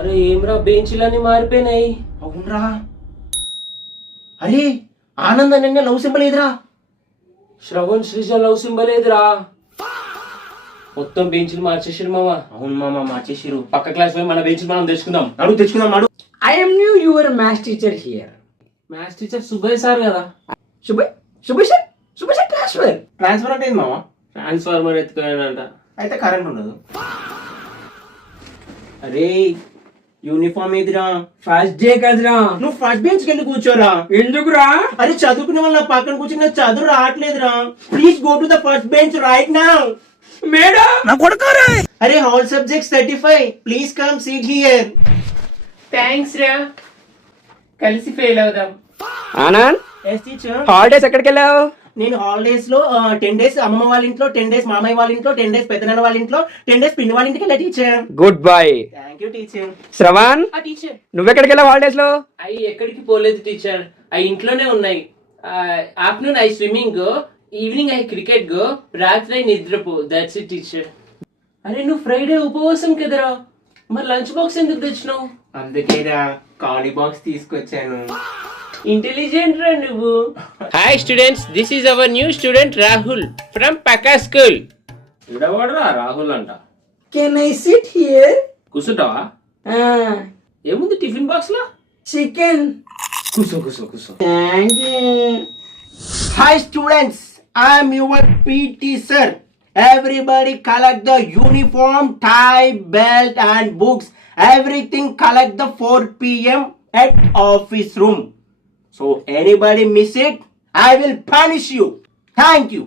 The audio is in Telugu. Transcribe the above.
అరే ఏమ్రా బెంచ్లన్నీ మారిపోయినాయి. అవునరా. అరే ఆనంద్ అన్న లవ్ సింబల్ ఏదిరా? శ్రవణ్ శ్రీజ లవ్ సింబల్ ఏదిరా? మొత్తం బెంచ్లు మార్చేసారు మామ. అవును మామ మార్చేసిరు. పక్క క్లాస్ పోయి మన బెంచ్లు మనం తెచ్చుకుందాం. తెచ్చుకుందాం నాడు. I am new your math teacher here. Maths teacher Subbaiah sir కదా. Subhay sir transfer. ట్రాన్స్ఫర్ అంటే ఏంది మామ? ట్రాన్స్ఫార్మర్ ఎత్తుకోనంట. అయితే కరెంట్ ఉండదు. అరే యూనిఫామ్ ఏదిరా? First day కదరా. నువ్వు ఫస్ట్ బెంచ్ కి వెళ్ళి కూర్చోరా. ఎందుకురా? అరే చదువుకునే వాళ్ళ పక్కన కూర్చుని నాకు చదువు రావట్లేదురా. Please go to the first bench right now. Madam నా కొడుకోరా. అరే all subjects 35. Please come sit here. Thanks రా. కలిసి ఫెయిల్ అవుదాం. Anand yes teacher. హాలిడేస్ ఎక్కడికి వెళ్ళావు? నేను హాలిడేస్ లో 10 days అమ్మమ్మ వాళ్ళ ఇంట్లో, 10 days మామయ్య వాళ్ళ ఇంట్లో, 10 days పెద్దనాన్న వాళ్ళ ఇంట్లో, 10 days పిన్ని వాళ్ళ ఇంటికి వెళ్ళా teacher. Good boy. Thank you teacher. Shravan teacher నువ్వెక్కడికి వెళ్ళావు హాలిడేస్ లో? అవి ఎక్కడికి పోలేదు టీచర్. అవి ఇంట్లోనే ఉన్నాయి. ఆఫ్టర్నూన్ అయి స్విమ్మింగ్ గో, ఈవినింగ్ అయి క్రికెట్ గో, రాత్రి అయి నిద్రపో. That's it teacher. అరే నువ్వు ఫ్రైడే ఉపవాసం కదరా, మరి లంచ్ బాక్స్ ఎందుకు తెచ్చినావు? అందుకేరా ఖాళీ బాక్స్ తీసుకొచ్చాను. ఇంటెలిజెంట్ రా నువ్వు. Hi students, this is our new student Rahul from పక్కా స్కూల్. ఇడవాడరా రాహుల్ అంట. Can I sit here? కూర్చుంటావా? ఏముంది టిఫిన్ బాక్స్ లో? చికెన్. కూర్చో. Thank you. Hi students, I am your PT sir. Everybody collect the uniform, tie, belt and books. Everything collect the 4 p.m. at office room. So anybody miss it, I will punish you. Thank you.